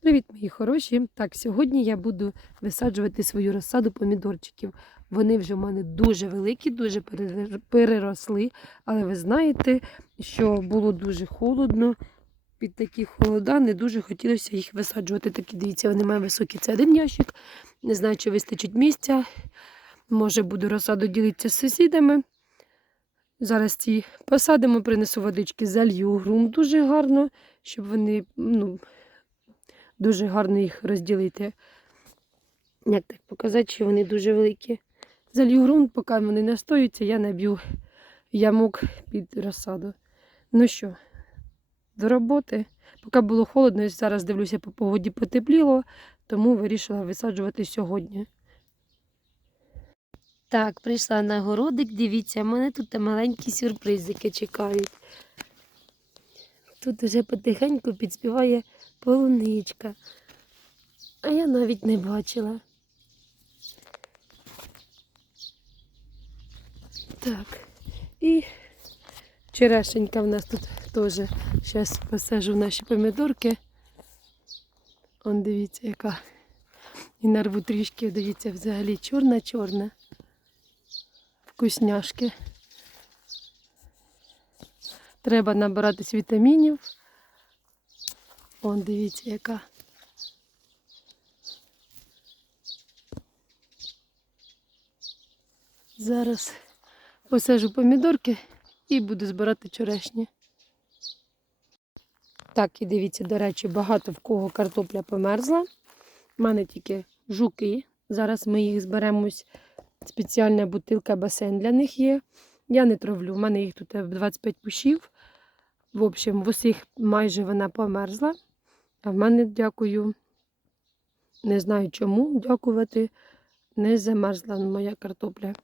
Привіт, мої хороші! Так, сьогодні я буду висаджувати свою розсаду помідорчиків. Вони вже в мене дуже великі, дуже переросли. Але ви знаєте, що було дуже холодно. Під такі холода не дуже хотілося їх висаджувати. Такі дивіться, вони мають високі. Це один ящик. Не знаю, чи вистачить місця. Може, буду розсаду ділитися з сусідами. Зараз ці посадимо, принесу водички, залью ґрунт дуже гарно, щоб вони ну, дуже гарно їх розділити. Як так показати, що вони дуже великі. Залью ґрунт, поки вони настоються, я наб'ю ямок під розсаду. Ну що, до роботи. Поки було холодно, зараз дивлюся, по погоді потепліло, тому вирішила висаджувати сьогодні. Так, прийшла на городик, дивіться, мене тут маленькі сюрпризики чекають. Тут уже потихеньку підспіває полуничка. А я навіть не бачила. Так, і черешенька в нас тут теж. Зараз посажу наші помідорки. Он дивіться, яка. І нарву трішки, дивіться, взагалі чорна-чорна. Вкусняшки. Треба набиратись вітамінів. Он дивіться, яка. Зараз посажу помідорки і буду збирати черешні. Так, і дивіться, до речі, багато в кого картопля померзла. У мене тільки жуки. Зараз ми їх зберемось. Спеціальна бутилка басейн для них є. Я не травлю, у мене їх тут 25 пушів. В общем, в усіх майже вона померзла. А в мене, дякую, не знаю чому дякувати, не замерзла моя картопля.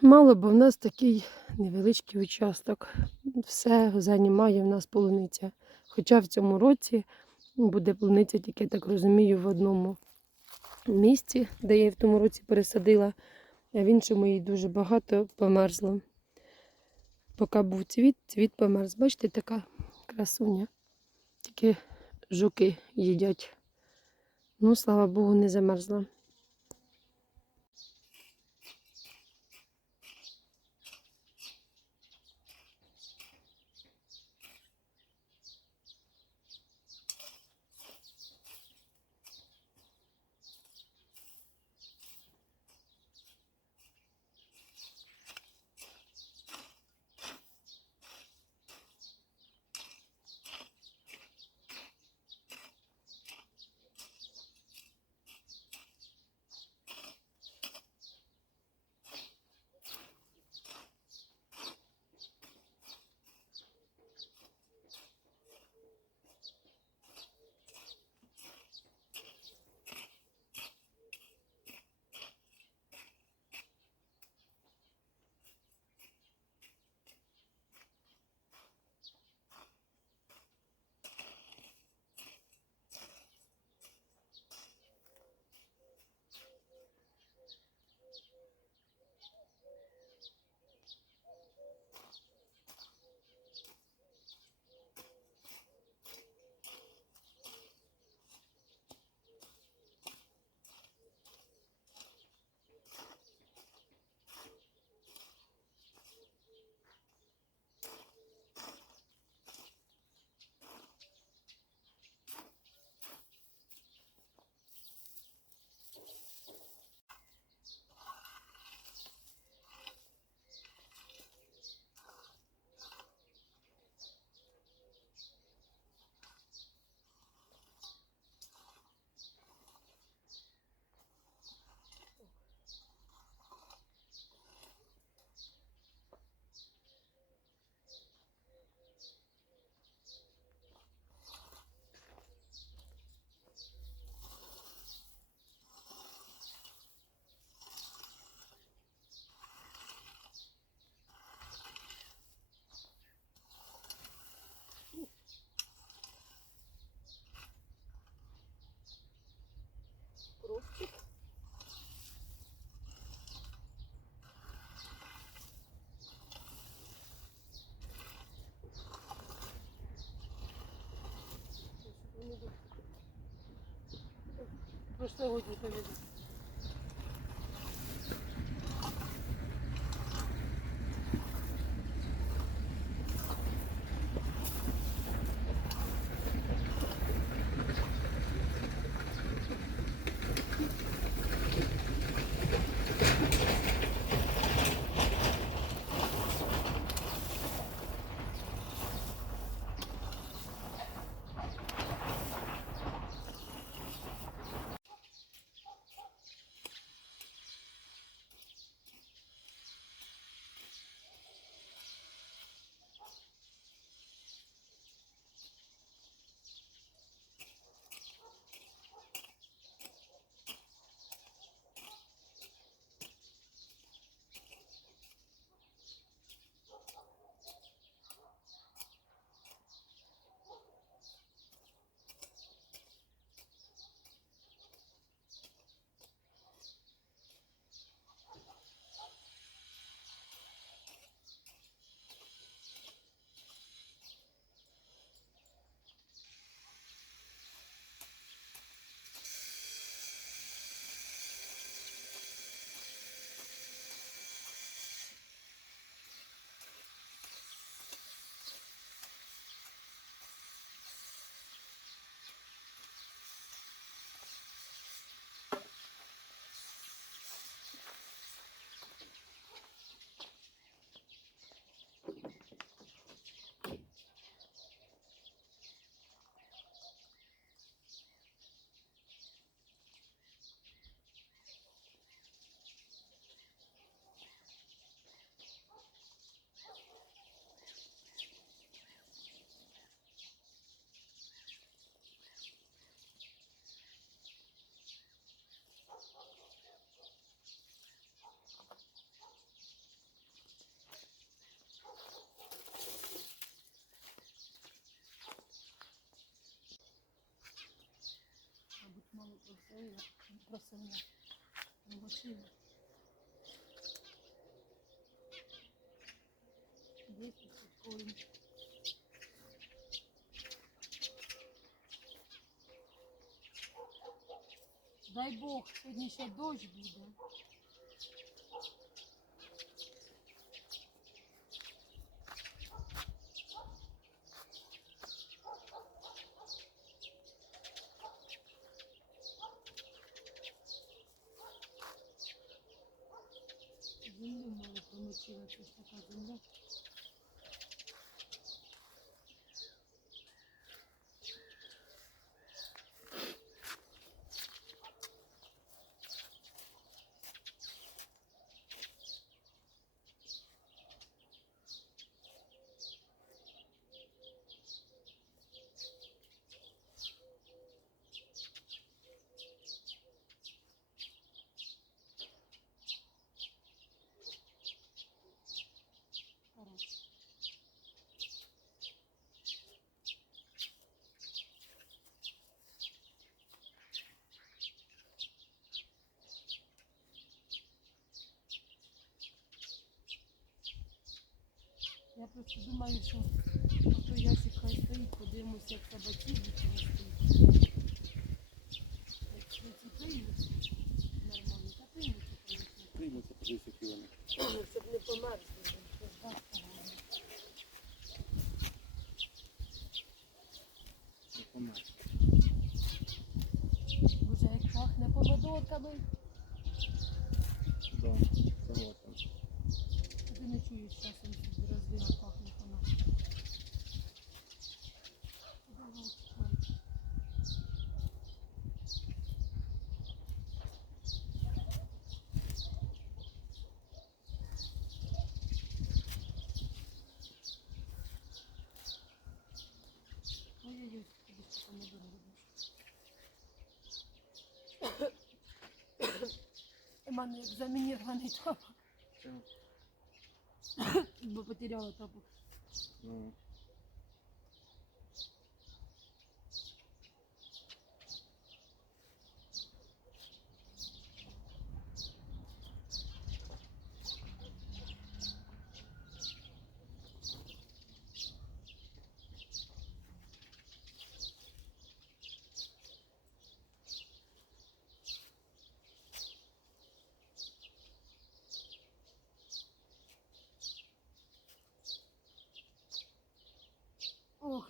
Мало, бо в нас такий невеличкий участок. Все займає в нас полуниця. Хоча в цьому році буде полуниця, тільки я так розумію, в одному місці, де я її в тому році пересадила, а в іншому їй дуже багато померзло. Поки був цвіт, цвіт померз. Бачите, така красуня. Тільки жуки їдять. Ну, слава Богу, не замерзла. Прошлогодній помідор. Мабуть, мало просила, просила. Машина. Десять корінь. Дай Бог, сьогодні ще дощ буде. Землю мало промочила, це ж така земля. Коротше. Я просто думаю, що ото ясик хай стоїть, подивимося, як кабачі стоїть. Тобі ще помидори робиш. У мене як замінірований тапок, Чого? бо потеряла тапок. Ну,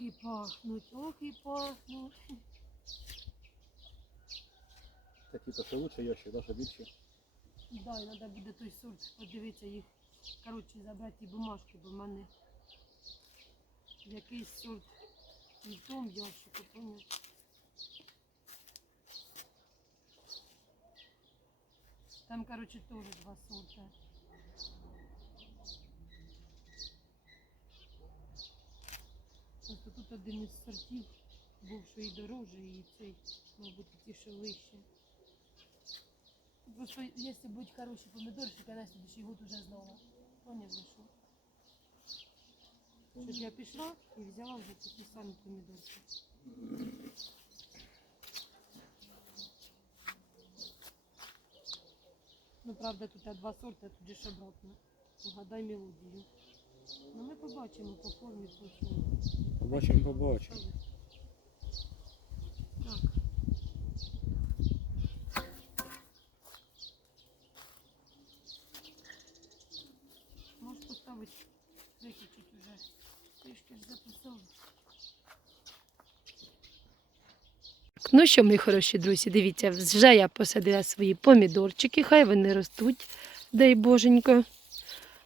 і пахнуть, ох і пахнуть. Такі то ще лучше ящик, да, що більше. Да, і треба буде той сорт подивитися їх. Коротше, забрати ті бумажки, бо в мене якийсь сорт і в тому ящику, поняв? Там, коротше, теж два сорта. Просто тут один із сортів був, що і дороже, і цей, мабуть, ті, що вище. Просто якщо будуть хороші я на следующий год уже знала. Поняв за що? Щоб я пішла і взяла вже такі самі помідорки. Ну, правда, тут два сорти, тут же ж обратно. Угадай мелодію. Ну, ми побачимо по формі, по всьому. Побачимо, побачимо. Можеш поставити виключить уже. Трішки ж записав. Ну що, мої хороші друзі, дивіться, вже я посадила свої помідорчики, хай вони ростуть, дай боженько.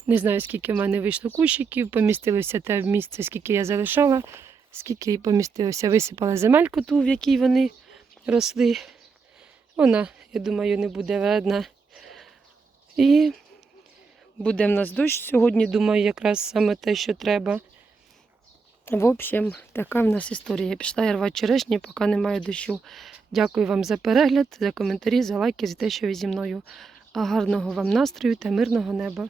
Не знаю, скільки в мене вийшло кущиків, помістилося те місце, скільки я залишала, скільки помістилося. Висипала земельку ту, в якій вони росли. Вона, я думаю, не буде вредна. І буде в нас дощ сьогодні, думаю, якраз саме те, що треба. В общем, така в нас історія. Пішла я рвати черешні, поки немає дощу. Дякую вам за перегляд, за коментарі, за лайки, за те, що ви зі мною. А гарного вам настрою та мирного неба.